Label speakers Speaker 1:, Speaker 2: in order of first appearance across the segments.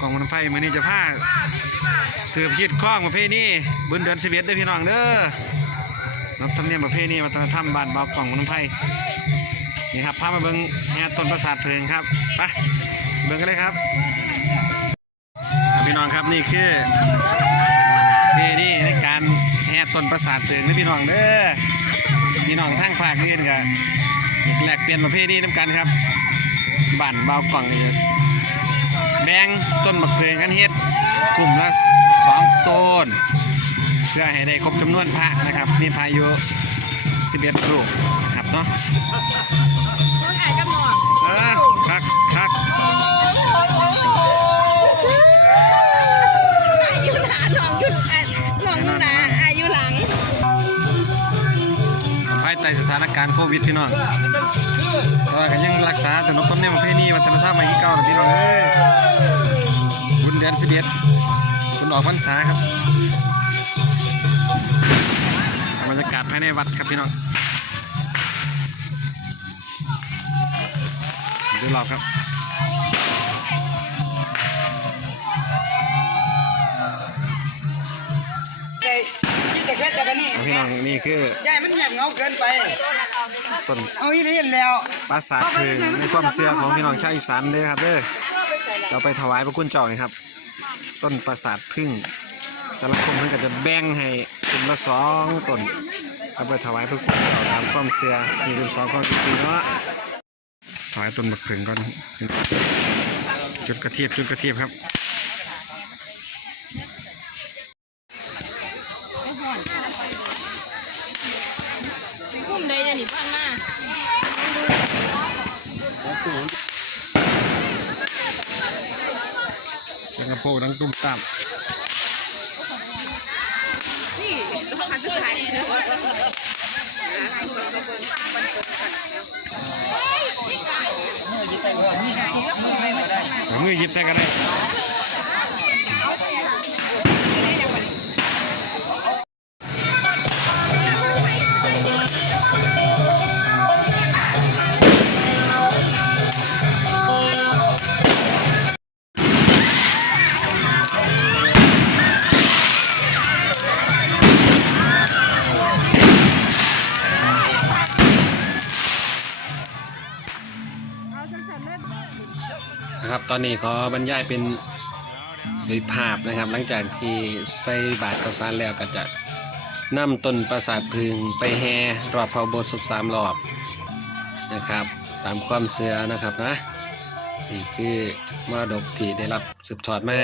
Speaker 1: กล่องมันไฟมือนี้จะพาเสือพิดคล้องประเภทนี้บุญเดือน11เด้อพี่น้องเด้อนบธรรมเนียมประเภทนี้วัฒนธรรมบ้านเบากล่องมันไฟนี่ครับพามาเบิ่งแห่ต้นประสาทเพลิงครับไปเบิ่งกันเลยครับพี่น้องครับนี่คือนี่นี่ในการแห่ต้นประสาทเพลิงนะพี่น้องเด้อพี่น้องทางภาคอื่นก็แลกเปลี่ยนประเภทนี้น้ำกันครับบ้านเบากล่องนี่ แบงต้นมะเฟือกันเฮ็ดกลุ่มละสองต้น เพื่อให้ได้ครบจำนวนพระนะครับนี่พายุ11รูกครับเนาะ
Speaker 2: ต้
Speaker 1: สถานการณ์โควิดพี่น้องแต่ว่าก็ยังรักษาแต่นบต้นเนี่ยประเพณีวัฒนธรรมมาอีกเก่าพี่น้องเอ้ยบุญเดือน11บุญออกพรรษาครับบรรยากาศภายในวัดครับพี่น้องดูรอบครับ
Speaker 3: คิ ดจะแค่จะไปนี่
Speaker 1: พี่น้องนี่คือยา
Speaker 3: ยมันเงียบเงาเกินไป
Speaker 1: ต้น
Speaker 3: เอาอีหลีเห็นแล้ว
Speaker 1: ปราสาทคือในความเชื่อของพี่น้องชาวอีสานเด้อครับเด้อเอาไปถวายพระคุณเจ้านี่ครับ ต้นปราสาทพึ่งแต่ละคนเพิ่นก็จะแบ่งให้กลุ่มละสองต้นเอาไปถวายพระคุณเจ้าตามความเชื่อมีกลุ่มสองความจริงเนาะถวายต้นบักผึ่งก่อนจุดกระเทียบจุดกระเทียบครับ
Speaker 2: นี่พังหน้า
Speaker 1: สิงคโปร์ดังตุ้มตามเองกามือหยิบใส่กันเนะครับ ตอนนี้ขอบรรยายเป็นโดยภาพนะครับ หลังจากที่ใส่บาทข้าวสารแล้วก็จะนำต้นประสาทพึงไปแห่รอบพระโบสถสามรอบนะครับ ตามความเชื่อนะครับนะนี่คือมรดกที่ได้รับสืบทอดมา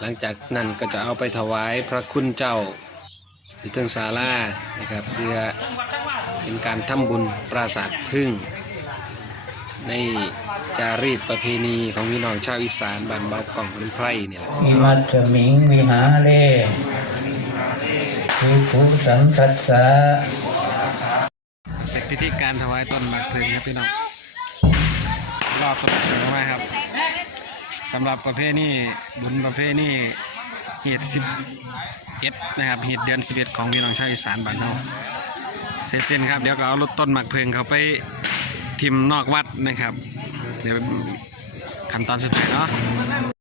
Speaker 1: หลังจากนั้นก็จะเอาไปถวายพระคุณเจ้าที่เทิงศาลานะครับ เพื่อเป็นการทำบุญปราสาทพึ่ง ในจารีตประเพณีของพี่น้องชาวอีสานบ้านเบากล่องลำไพรเนี่ยแหละ
Speaker 4: วิมัตสมิงวิหาเลวิภูสังคัสสะ
Speaker 1: เสร็จพิธีการถวายต้นหมากเพลิงครับพี่น้องรอบต้นหมากเพลิงมากครับสำหรับประเพณีบุญประเพณีเหตุสิบเอ็ดนะครับเหตุเดือนสิบเอ็ดของพี่น้องชาวอีสานบ้านเราเสร็จสิ้นครับเดี๋ยวก็เอารถต้นหมากเพลิงเขาไป ทิมนอกวัดนะครับ เดี๋ยวขั้นตอนสุดท้ายเนาะ